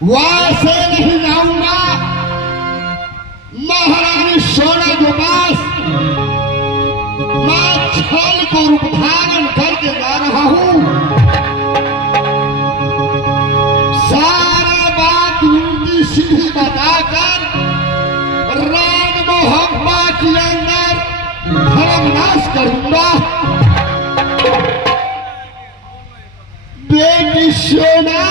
वहां से नहीं जाऊंगा। महारानी सोना के पास मैं छल को रूप धारण करके जा रहा हूं। सारा बात उल्टी सीधी बताकर राम मोहब्बा के अंदर धर्मनाश करूंगा। बेटी सोना,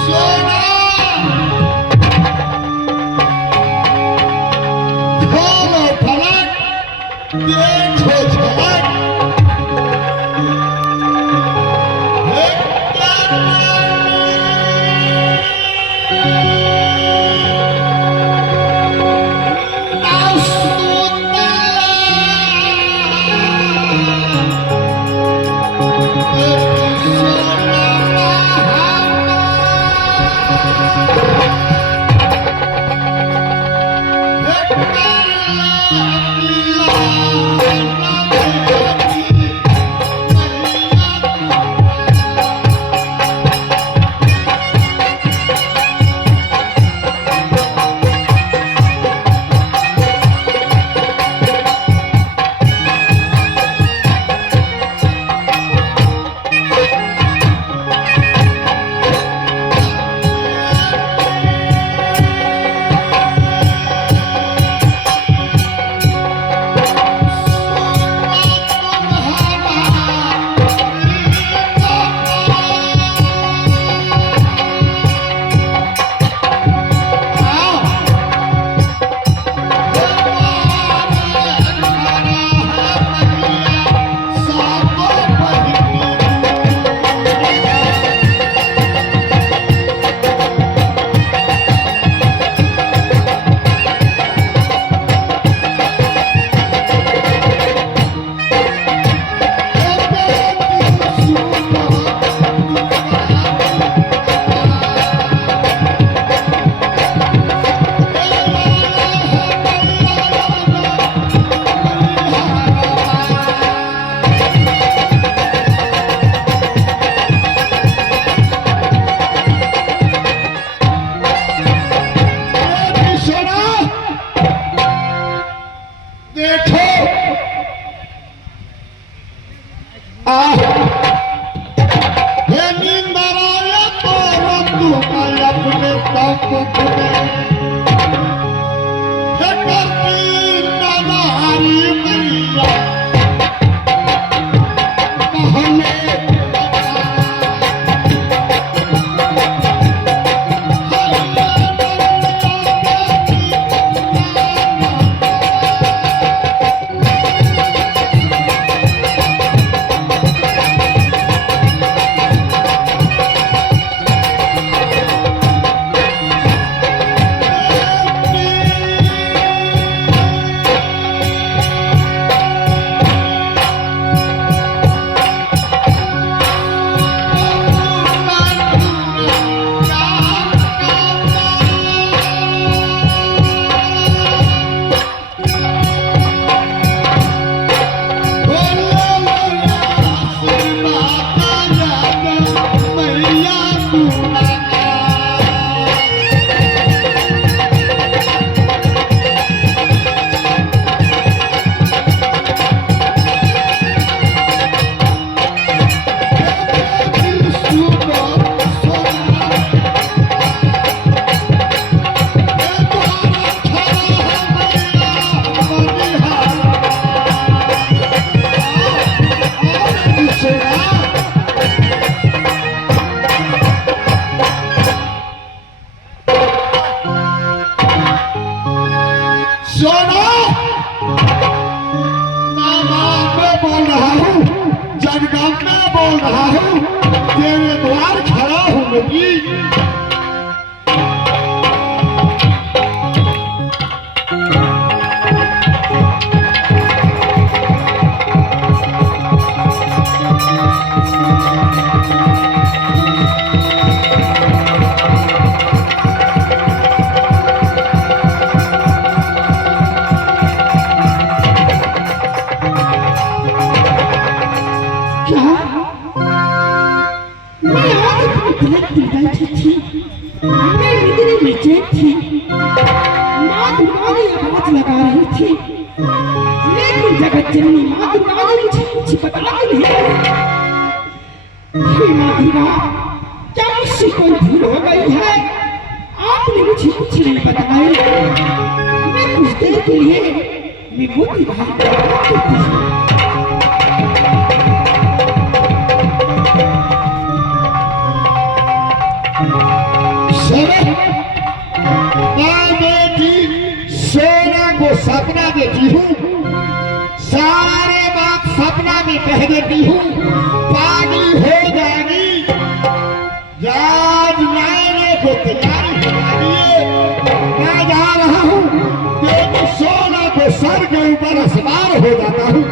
सोना खोलो फलक, देखो झलक। बोल रहा हूँ, तेरे द्वार खड़ा हूँ बेटी। क्या? मैं बैठी थी, मैं निद्रा में चैन थी। माँ दुर्गा ने आवाज लगा रही थी, लेकिन जगत जननी माँ दुर्गा ने मुझे कुछ बता नहीं पाई। हे माँ दुर्गा, क्या मुझसे कोई भूल हो गई है? आपने मुझे कुछ नहीं बताया। मैं कुछ देर के लिए मैं मोती बाहर करती हूँ। सोना को सपना देती हूँ, सारे बात सपना में कह देती हूँ, पागल हो जाएगी। राज लाने को तैयारी कराइए, मैं जा रहा हूँ। बेटी सोना को सर के ऊपर सवार हो जाता हूँ।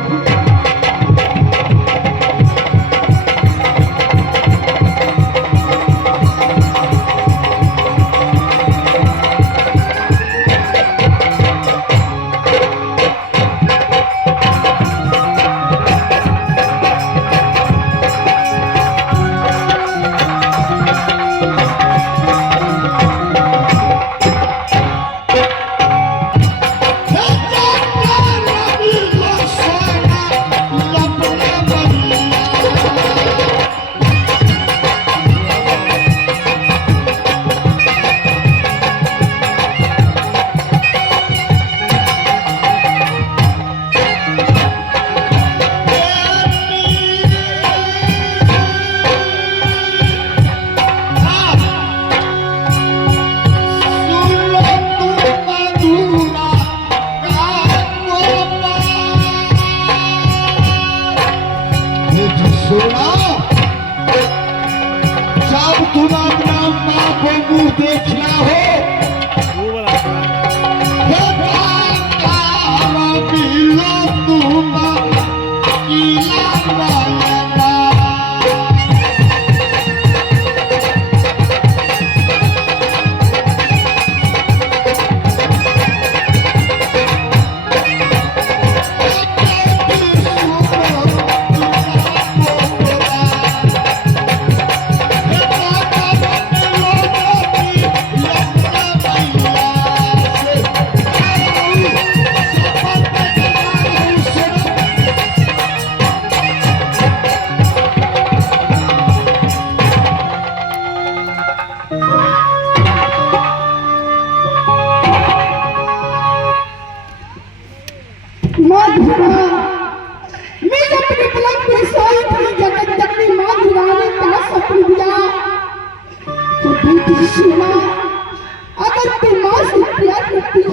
अगर तुम माँ से प्यार करती हो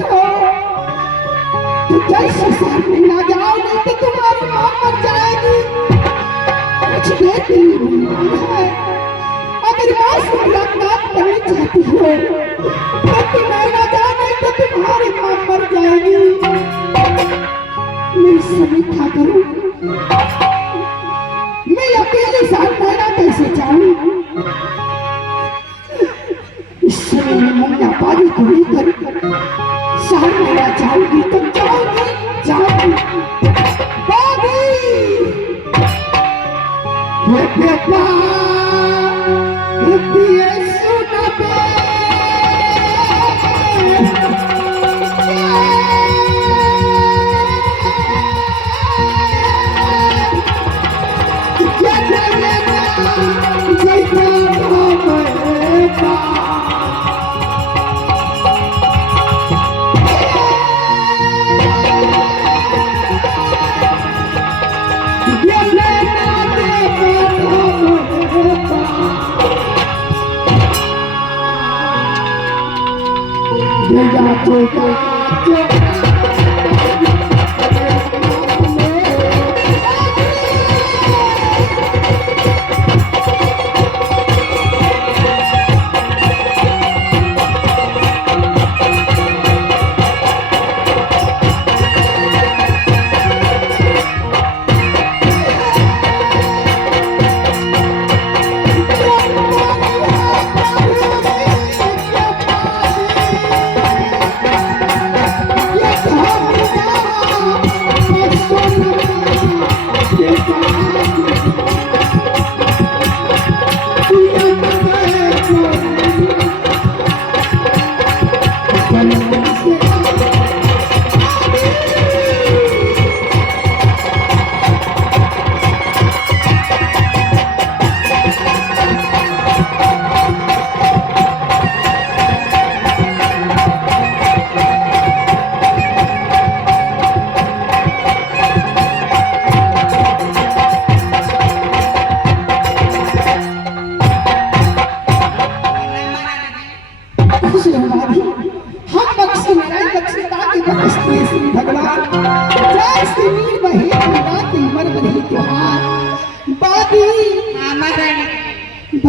तो जैसे सामने ना जाओगी तो तुम्हारी माँ मर जाएगी। कुछ देर के लिए है, अगर माँ से मुलाकात करनी चाहती हो तो तुम्हें ना जाने तो तुम्हारी माँ मर जाएगी। मैं समीक्षा करूं, मैं अकेले साथ रहना कैसे चाहूं? मुन्ना पानी को लेकर साथ मेरा जाऊंगी तो जाऊंगी जाऊंगी बाबी ये बेटा ये सुना बे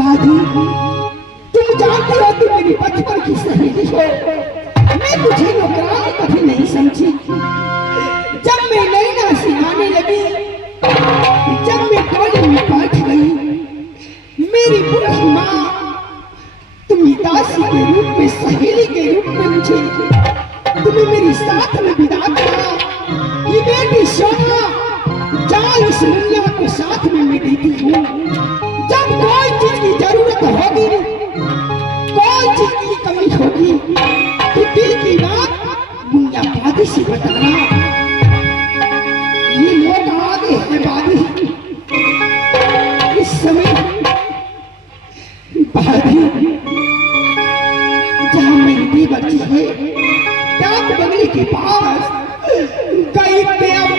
राधी, तुम जानती हो तुम मेरी बचपन की सहेली हो। मैं तुझे नौकरानी कभी नहीं समझी। जब मैं नैना से आने लगी, जब मैं टोली में बैठ गई, मेरी बूढ़ी माँ तुम्हें दासी के रूप में, सहेली के रूप में मुझे तुम्हें मेरी साथ में विदा किया कि बेटी सोना जाओ, इस दुनिया को साथ में मैं देती हूँ। जब कोई चीज की जरूरत होगी, कोई चीज की कमी होगी, तो दिल की बात मुन्ना बादी से बताना। ये लोग आगे है बादी, इस समय बादी जहाँ मेरी दी बच्ची है, डाक बंगले के पास कई प्यारा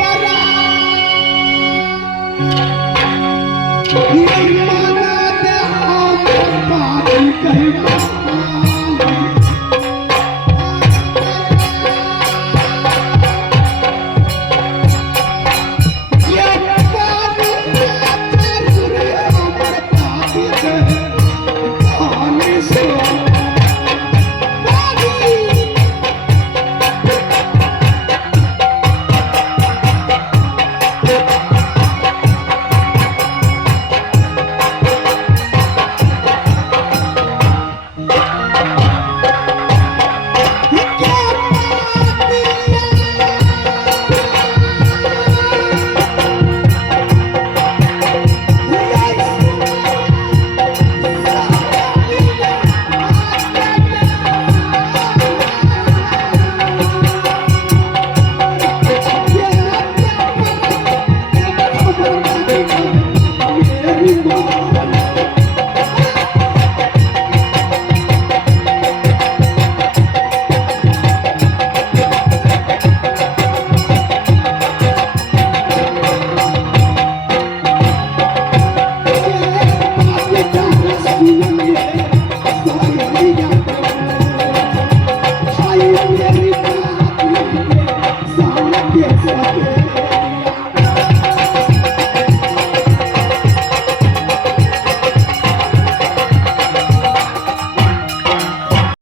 Hallelujah.